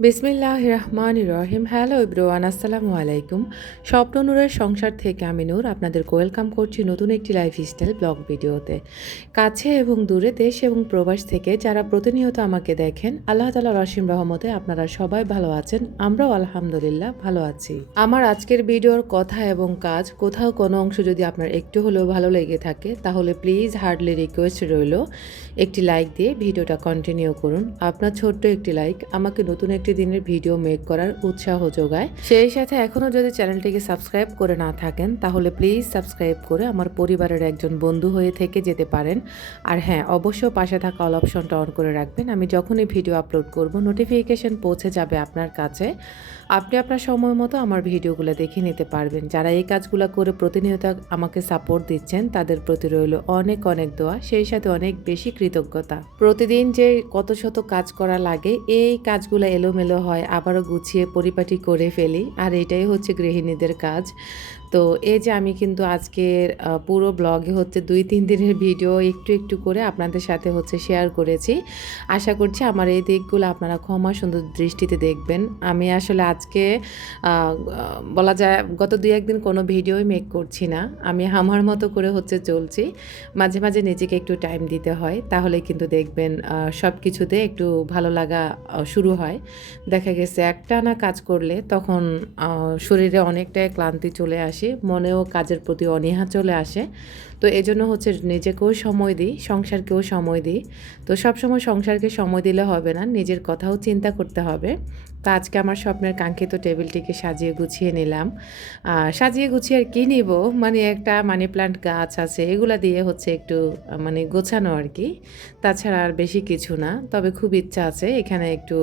বিসমিল্লাহির রহমানির রহিম। Hello everyone, আসসালামু আলাইকুম। স্বপ্ন নূরের সংসার থেকে আমি নূর আপনাদের ওয়েলকাম করছি নতুন একটি লাইফস্টাইল ব্লগ ভিডিওতে। কাছে এবং দূরে, দেশ এবং প্রবাস থেকে যারা প্রতিনিয়ত আমাকে দেখেন, আল্লাহ তাআলার অসীম রহমতে আপনারা সবাই ভালো আছেন, আমরাও আলহামদুলিল্লাহ ভালো আছি। আমার আজকের ভিডিওর কথা এবং কাজ কোথাও কোনো অংশ যদি আপনার একটু হলেও ভালো লেগে থাকে তাহলে প্লিজ হার্ডলি রিকোয়েস্ট রইল একটি লাইক দিয়ে ভিডিওটা কন্টিনিউ করুন। আপনার ছোট্ট একটি লাইক আমাকে নতুন একটি দিনের ভিডিও মেক করার উৎসাহ যোগায়। সেই সাথে এখনও যদি চ্যানেলটিকে সাবস্ক্রাইব করে না থাকেন তাহলে প্লিজ সাবস্ক্রাইব করে আমার পরিবারের একজন বন্ধু হয়ে থেকে যেতে পারেন। আর হ্যাঁ, অবশ্য পাশে থাকা অল অপশনটা অন করে রাখবেন। আমি যখনই ভিডিও আপলোড করব নোটিফিকেশন পৌঁছে যাবে আপনার কাছে। আপনি আপনার সময় মতো আমার ভিডিওগুলো দেখে নিতে পারবেন। যারা এই কাজগুলো করে প্রতিনিয়ত আমাকে সাপোর্ট দিচ্ছেন তাদের প্রতি রইল অনেক অনেক দোয়া, সেই সাথে অনেক বেশি কৃতজ্ঞতা। প্রতিদিন যে কত শত কাজ করা লাগে, এই কাজগুলো এলোমেলো হয়, আবারও গুছিয়ে পরিপাটি করে ফেলি। আর এটাই হচ্ছে গৃহিণীদের কাজ। তো এই যে আমি কিন্তু আজকের পুরো ব্লগে হচ্ছে 2-3 দিনের ভিডিও একটু একটু করে আপনাদের সাথে হচ্ছে শেয়ার করেছি। আশা করছি আমার এই দিকগুলো আপনারা ক্ষমা সুন্দর দৃষ্টিতে দেখবেন। আমি আসলে আজকে বলা যায় গত 2-1 দিন কোনো ভিডিওই মেক করছি না। আমি আমার মতো করে হচ্ছে চলছি। মাঝে মাঝে নিজেকে একটু টাইম দিতে হয়, তাহলে কিন্তু দেখবেন সব কিছুতে একটু ভালো লাগা শুরু হয়। দেখা গেছে একটানা কাজ করলে তখন শরীরে অনেকটাই ক্লান্তি চলে আসে, মনেও কাজের প্রতি অনীহা চলে আসে। তো এজন্য হচ্ছে নিজেকেও সময় দিই, সংসারকেও সময় দিই। তো সবসময় সংসারকে সময় দিলে হবে না, নিজের কথাও চিন্তা করতে হবে। তো আজকে আমার স্বপ্নের কাঙ্ক্ষিত টেবিলটিকে সাজিয়ে গুছিয়ে নিলাম। সাজিয়ে গুছিয়ে আর কি নিব, মানে একটা মানি প্লান্ট গাছ আছে, এগুলা দিয়ে হচ্ছে একটু মানে গোছানো আর কি। তাছাড়া আর বেশি কিছু না। তবে খুব ইচ্ছা আছে এখানে একটু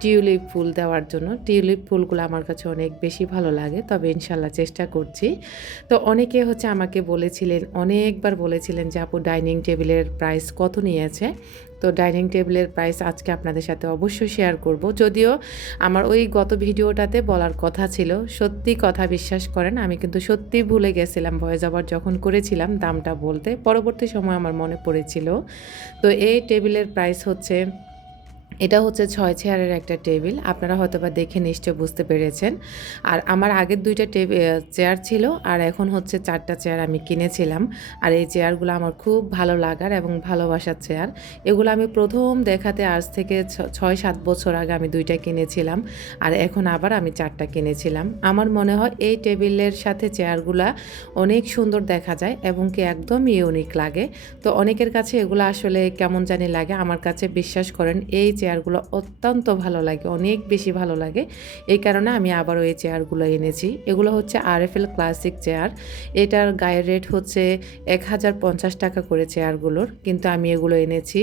টিউলিপ ফুল দেওয়ার জন্য। টিউলিপ ফুলগুলো আমার কাছে অনেক বেশি ভালো লাগে, তবে ইনশাল্লাহ চেষ্টা করছি। তো অনেকে হচ্ছে আমাকে বলেছিলেন, অনেকবার বলেছিলেন যে আপু ডাইনিং টেবিলের প্রাইস কত নিয়েছে। তো ডাইনিং টেবিলের প্রাইস আজকে আপনাদের সাথে অবশ্যই শেয়ার করব। যদিও আমার ওই গত ভিডিওটাতে বলার কথা ছিল, সত্যি কথা বিশ্বাস করেন আমি কিন্তু সত্যি ভুলে গেছিলাম ভয়েস ওভার যখন করেছিলাম দামটা বলতে। পরবর্তী সময় আমার মনে পড়েছিল। তো এই টেবিলের প্রাইস হচ্ছে, এটা হচ্ছে 6 চেয়ারের একটা টেবিল। আপনারা হয়তোবা দেখে নিশ্চয় বুঝতে পেরেছেন। আর আমার আগের 2টা চেয়ার ছিল, আর এখন হচ্ছে 4টা চেয়ার আমি কিনেছিলাম। আর এই চেয়ারগুলো আমার খুব ভালো লাগার এবং ভালোবাসার চেয়ার। এগুলো আমি প্রথম দেখাতে আজ থেকে 6-7 বছর আগে আমি 2টা কিনেছিলাম। আর এখন আবার আমি 4টা কিনেছিলাম। আমার মনে হয় এই টেবিলের সাথে চেয়ারগুলা অনেক সুন্দর দেখা যায় এবং কি একদম ইউনিক লাগে। তো অনেকের কাছে এগুলো আসলে কেমন জানি লাগে, আমার কাছে বিশ্বাস করেন এই চেয়ারগুলো অত্যন্ত ভালো লাগে, অনেক বেশি ভালো লাগে। এই কারণে আমি আবারও এই চেয়ারগুলো এনেছি। এগুলো হচ্ছে RFL ক্লাসিক চেয়ার। এটার গায়ের রেট হচ্ছে 1050 টাকা করে চেয়ারগুলোর, কিন্তু আমি এগুলো এনেছি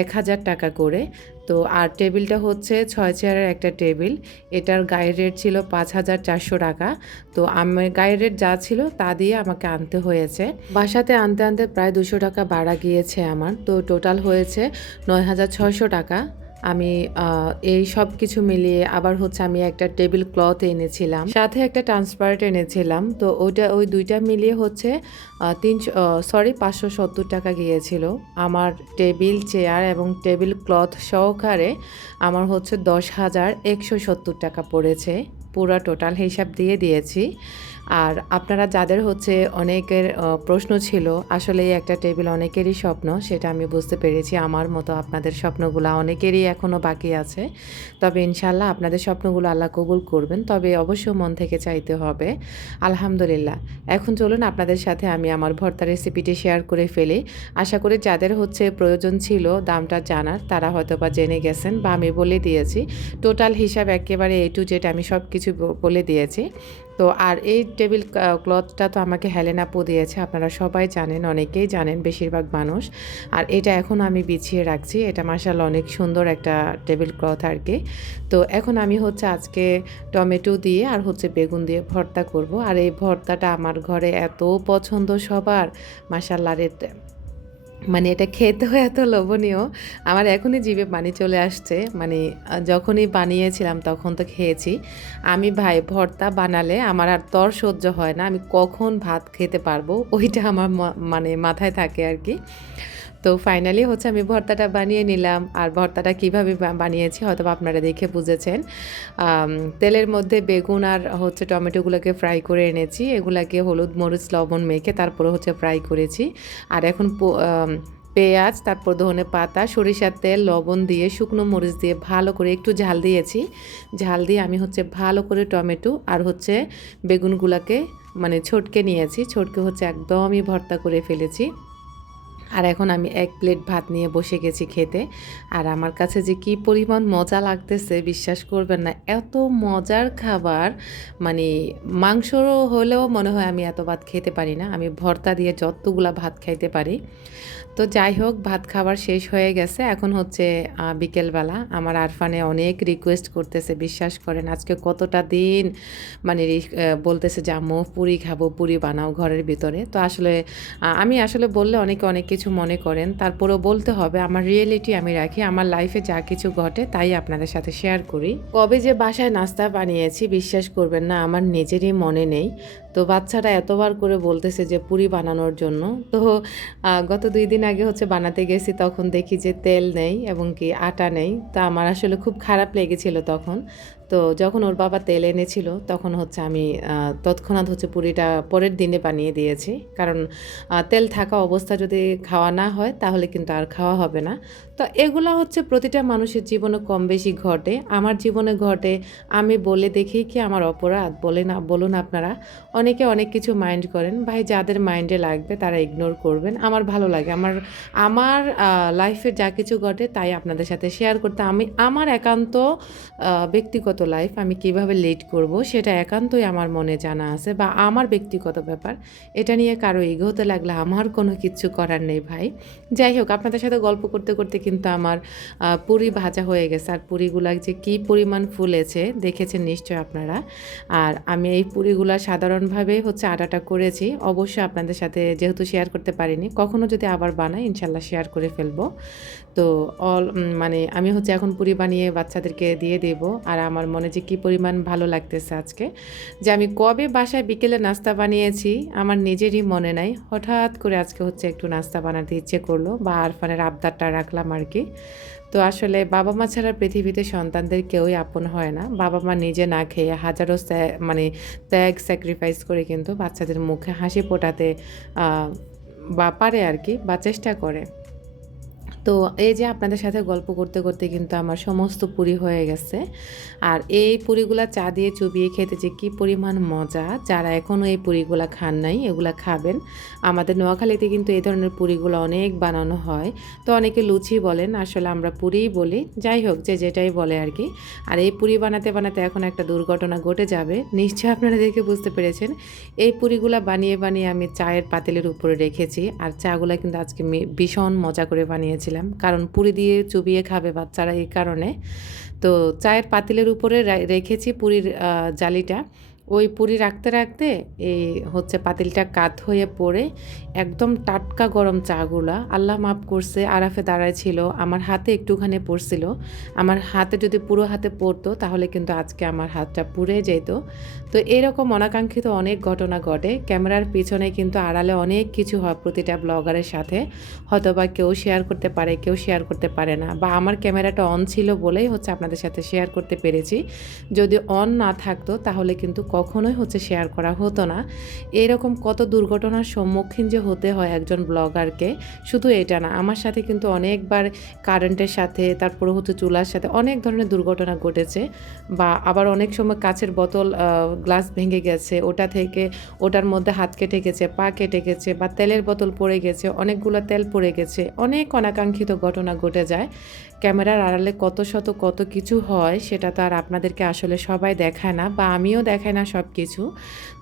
1000 টাকা করে। তো আর টেবিলটা হচ্ছে 6 চেয়ারের একটা টেবিল। এটার গায়ের রেট ছিল 5400 টাকা। তো আমি গায়ের রেট যা ছিল তা দিয়ে আমাকে আনতে হয়েছে। বাসাতে আনতে আনতে প্রায় 200 টাকা ভাড়া গিয়েছে আমার। তো টোটাল হয়েছে 9600 টাকা। আমি এই সব কিছু মিলিয়ে আবার হচ্ছে আমি একটা টেবিল ক্লথ এনেছিলাম, সাথে একটা ট্রান্সপারেন্ট এনেছিলাম। তো ওই 2টা মিলিয়ে হচ্ছে 570 টাকা গিয়েছিল। আমার টেবিল চেয়ার এবং টেবিল ক্লথ সহকারে আমার হচ্ছে 10,170 টাকা পড়েছে। পুরো টোটাল হিসাব দিয়ে দিয়েছি। আর আপনারা যাদের হচ্ছে অনেকের প্রশ্ন ছিল, আসলে একটা টেবিল অনেকেরই স্বপ্ন, সেটা আমি বুঝতে পেরেছি। আমার মতো আপনাদের স্বপ্নগুলো অনেকেরই এখনও বাকি আছে। তবে ইনশাল্লাহ আপনাদের স্বপ্নগুলো আল্লাহ কবুল করবেন, তবে অবশ্যই মন থেকে চাইতে হবে। আলহামদুলিল্লাহ। এখন চলুন আপনাদের সাথে আমি আমার ভর্তা রেসিপিটি শেয়ার করে ফেলি। আশা করি যাদের হচ্ছে প্রয়োজন ছিল দামটা জানার, তারা হয়তো বা জেনে গেছেন বা আমি বলে দিয়েছি। টোটাল হিসাব একেবারে A to Z আমি সব কিছু বলে দিয়েছি। তো আর এই টেবিল ক্লথটা তো আমাকে হেলেন আপু দিয়েছে, আপনারা সবাই জানেন, অনেকেই জানেন বেশিরভাগ মানুষ। আর এটা এখন আমি বিছিয়ে রাখছি। এটা মাশাআল্লাহ অনেক সুন্দর একটা টেবিল ক্লথ আর কি। তো এখন আমি হচ্ছে আজকে টমেটো দিয়ে আর হচ্ছে বেগুন দিয়ে ভর্তা করব। আর এই ভর্তাটা আমার ঘরে এত পছন্দ সবার, মাশাআল্লাহ। মানে এটা খেতেও এত লোভনীয়, আমার এখনই জিভে পানি চলে আসছে। মানে যখনই বানিয়েছিলাম তখন তো খেয়েছি আমি। ভাই, ভর্তা বানালে আমার আর তর সহ্য হয় না, আমি কখন ভাত খেতে পারবো ওইটা আমার মানে মাথায় থাকে আর কি। তো ফাইনালি হচ্ছে আমি ভর্তাটা বানিয়ে নিলাম। আর ভর্তাটা কীভাবে বানিয়েছি হয়তোবা আপনারা দেখে বুঝেছেন। তেলের মধ্যে বেগুন আর হচ্ছে টমেটোগুলোকে ফ্রাই করে এনেছি। এগুলাকে হলুদ, মরিচ, লবণ মেখে তারপরে হচ্ছে ফ্রাই করেছি। আর এখন পেঁয়াজ, তারপর ধনেপাতা, সরিষার তেল, লবণ দিয়ে, শুকনো মরিচ দিয়ে ভালো করে একটু ঝাল দিয়েছি। ঝাল দিয়ে আমি হচ্ছে ভালো করে টমেটো আর হচ্ছে বেগুনগুলোকে মানে ছটকে নিয়েছি। ছটকে হচ্ছে একদমই ভর্তা করে ফেলেছি। আর এখন আমি 1 প্লেট ভাত নিয়ে বসে গেছি খেতে। আর আমার কাছে যে কী পরিমাণ মজা লাগতেছে বিশ্বাস করবেন না। এত মজার খাবার মানে মাংস হলেও মনে হয় আমি এত ভাত খেতে পারি না। আমি ভর্তা দিয়ে যতগুলা ভাত খাইতে পারি। তো যাই হোক ভাত খাবার শেষ হয়ে গেছে। এখন হচ্ছে বিকেলবেলা। আমার আরফানে অনেক রিকোয়েস্ট করতেছে বিশ্বাস করেন। আজকে কতটা দিন মানে বলতেছে যে আম্মু পুরি খাবো, পুরি বানাও ঘরের ভিতরে। তো আসলে আমি আসলে বললে অনেকে অনেক কিছু মনে করেন। তারপরেও বলতে হবে আমার রিয়েলিটি আমি রাখি। আমার লাইফে যা কিছু ঘটে তাই আপনাদের সাথে শেয়ার করি। কবে যে বাসায় নাস্তা বানিয়েছি বিশ্বাস করবেন না আমার নিজেরই মনে নেই। তো বাচ্চাটা এতবার করে বলতেছে যে পুরি বানানোর জন্য। তো গত 2 দিন আগে হচ্ছে বানাতে গেছি তখন দেখি যে তেল নেই এবং কি আটা নেই। তা আমার আসলে খুব খারাপ লেগেছিল তখন। তো যখন ওর বাবা তেল এনেছিল তখন হচ্ছে আমি তৎক্ষণাৎ হচ্ছে পুরিটা পরের দিনে বানিয়ে দিয়েছি। কারণ তেল থাকা অবস্থা যদি খাওয়া না হয় তাহলে কিন্তু আর খাওয়া হবে না। তো এগুলা হচ্ছে প্রতিটা মানুষের জীবনে কম বেশি ঘটে। আমার জীবনে ঘটে। আমি বলে দেখেই কি আমার অপরাধ? বলুন আপনারা। অনেকে অনেক কিছু মাইন্ড করেন। ভাই যাদের মাইন্ডে লাগবে তারা ইগনোর করবেন। আমার ভালো লাগে। আমার লাইফে যা কিছু ঘটে তাই আপনাদের সাথে শেয়ার করতে আমার একান্ত ব্যক্তিগত লাইফ আমি কিভাবে লিড করব সেটা একান্তই আমার মনে জানা আছে বা আমার ব্যক্তিগত ব্যাপার। এটা নিয়ে কারো এগোতে লাগলে আমার কোনো কিচ্ছু করার নেই ভাই। যাই হোক আপনাদের সাথে গল্প করতে করতে কিন্তু আমার পুরি ভাজা হয়ে গেছে। আর পুরিগুলা যে কী পরিমাণ ফুলেছে দেখেছেন নিশ্চয় আপনারা। আর আমি এই পুরিগুলা সাধারণভাবেই হচ্ছে আটাটা করেছি। অবশ্যই আপনাদের সাথে যেহেতু শেয়ার করতে পারিনি, কখনো যদি আবার বানাই ইনশাল্লাহ শেয়ার করে ফেলবো। তো মানে আমি হচ্ছে এখন পুরি বানিয়ে বাচ্চাদেরকে দিয়ে দেব। আর আমার মনে যে কী পরিমাণ ভালো লাগতেছে আজকে যে আমি কবে বাসায় বিকেলে নাস্তা বানিয়েছি আমার নিজেরই মনে নাই। হঠাৎ করে আজকে হচ্ছে একটু নাস্তা বানাতে ইচ্ছে করলো বা আরফানের আবদারটা রাখলাম আর কি। তো আসলে বাবা মা ছাড়া পৃথিবীতে সন্তানদের কেউই আপন হয় না। বাবা মা নিজে না খেয়ে হাজারো মানে ত্যাগ স্যাক্রিফাইস করে কিন্তু বাচ্চাদের মুখে হাসি ফোটাতে বা পারে আর কি বা চেষ্টা করে। তো এই যে আপনাদের সাথে গল্প করতে করতে কিন্তু আমার সমস্ত পুরি হয়ে গেছে। আর এই পুরিগুলা চা দিয়ে চুবিয়ে খেতে যে কী পরিমাণ মজা, যারা এখনও এই পুরিগুলা খান নাই এগুলা খাবেন। আমাদের নোয়াখালীতে কিন্তু এই ধরনের পুরিগুলো অনেক বানানো হয়। তো অনেকে লুচি বলেন, আসলে আমরা পুরিই বলি। যাই হোক যে যেটাই বলে আর কি। আর এই পুরি বানাতে বানাতে এখন একটা দুর্ঘটনা ঘটে যাবে, নিশ্চয়ই আপনারা দেখে বুঝতে পেরেছেন। এই পুরিগুলা বানিয়ে বানিয়ে আমি চায়ের পাতিলের উপরে রেখেছি। আর চাগুলা কিন্তু আজকে ভীষণ মজা করে বানিয়েছিলাম, কারণ পুরি দিয়ে চুবিয়ে খাবে বাচ্চারা এই কারণে। তো চায়ের পাতিলের উপরে রেখেছি পুরির জালিটা। ওই পুরি রাখতে রাখতে এই হচ্ছে পাতিলটা কাত হয়ে পড়ে একদম টাটকা গরম চাগুলা আল্লাহ মাফ করছে আরাফে দাঁড়ায় ছিল, আমার হাতে একটুখানি পড়ছিল। আমার হাতে যদি পুরো হাতে পড়তো তাহলে কিন্তু আজকে আমার হাতটা পুড়ে যেত। তো এরকম অনাকাঙ্ক্ষিত অনেক ঘটনা ঘটে। ক্যামেরার পিছনে কিন্তু আড়ালে অনেক কিছু হয় প্রতিটা ব্লগারের সাথে। হয়তোবা কেউ শেয়ার করতে পারে, কেউ শেয়ার করতে পারে না, বা আমার ক্যামেরাটা অন ছিল বলেই হচ্ছে আপনাদের সাথে শেয়ার করতে পেরেছি। যদি অন না থাকতো তাহলে কিন্তু কখনোই হচ্ছে শেয়ার করা হতো না। এরকম কত দুর্ঘটনার সম্মুখীন যে হতে হয় একজন ব্লগারকে। শুধু এটা না, আমার সাথে কিন্তু অনেকবার কারেন্টের সাথে, তারপরে হচ্ছে চুলার সাথে অনেক ধরনের দুর্ঘটনা ঘটেছে। বা আবার অনেক সময় কাচের বোতল গ্লাস ভেঙে গেছে, ওটার মধ্যে হাত কেটে গেছে, পা কেটে গেছে, বা তেলের বোতল পড়ে গেছে, অনেকগুলো তেল পড়ে গেছে, অনেক অনাকাঙ্ক্ষিত ঘটনা ঘটে যায়। ক্যামেরার আড়ালে কত কিছু হয় সেটা তো আর আপনাদেরকে আসলে সবাই দেখায় না, বা আমিও দেখাই না সব কিছু।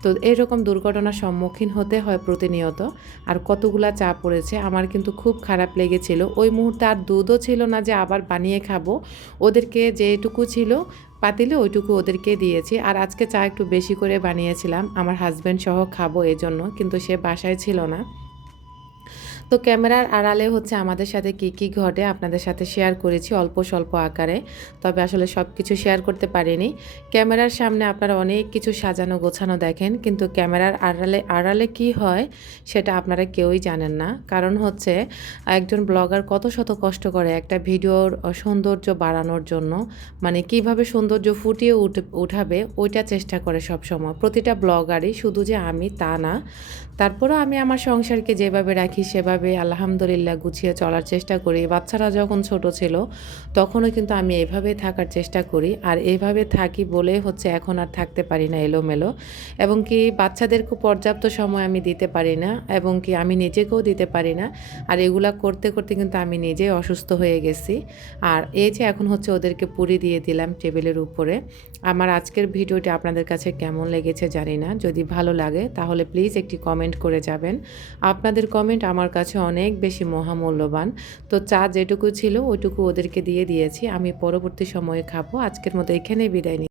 তো এরকম দুর্ঘটনার সম্মুখীন হতে হয় প্রতিনিয়ত। আর কতগুলা চা পড়েছে, আমার কিন্তু খুব খারাপ লেগেছিল। ওই মুহূর্তে আর দুধও ছিল না যে আবার বানিয়ে খাবো। ওদেরকে যেটুকু ছিল পাতিলে ওইটুকু ওদেরকে দিয়েছি। আর আজকে চা একটু বেশি করে বানিয়েছিলাম আমার হাজব্যান্ড সহ খাবো এজন্য, কিন্তু সে বাসায় ছিল না। তো ক্যামেরার আড়ালে হচ্ছে আমাদের সাথে কি ঘটে আপনাদের সাথে শেয়ার করেছি অল্প স্বল্প আকারে। তবে আসলে সব কিছু শেয়ার করতে পারিনি। ক্যামেরার সামনে আপনারা অনেক কিছু সাজানো গোছানো দেখেন, কিন্তু ক্যামেরার আড়ালে আড়ালে কি হয় সেটা আপনারা কেউই জানেন না। কারণ হচ্ছে একজন ব্লগার কত শত কষ্ট করে একটা ভিডিওর সৌন্দর্য বাড়ানোর জন্য, মানে কিভাবে সৌন্দর্য ফুটিয়ে উঠাবে ওইটা চেষ্টা করে সবসময় প্রতিটা ব্লগারই, শুধু যে আমি তা না। তারপরেও আমি আমার সংসারকে যেভাবে রাখি সেভাবে আলহামদুলিল্লাহ গুছিয়ে চলার চেষ্টা করি। বাচ্চারা যখন ছোট ছিল তখনও কিন্তু আমি এভাবে থাকার চেষ্টা করি, আর এভাবে থাকি বলে হচ্ছে এখন আর থাকতে পারি না এলোমেলো, এবং কি বাচ্চাদেরকে পর্যাপ্ত সময় আমি দিতে পারি না, এবং কি আমি নিজেকেও দিতে পারি না। আর এগুলা করতে করতে কিন্তু আমি নিজেই অসুস্থ হয়ে গেছি। আর এই যে এখন হচ্ছে ওদেরকে পুরি দিয়ে দিলাম টেবিলের উপরে। আমার আজকের ভিডিওটি আপনাদের কাছে কেমন লেগেছে জানি না। যদি ভালো লাগে তাহলে প্লিজ একটি কমেন্ট করে যাবেন। আপনাদের কমেন্ট আমার কাছে অনেক বেশি মহামূল্যবান। তো চা যেটুকু ছিল ওইটুকু ওদেরকে দিয়ে দিয়েছি। আমি পরবর্তী সময়ে খাবো। আজকের মতো এখানেই বিদায় নিচ্ছি।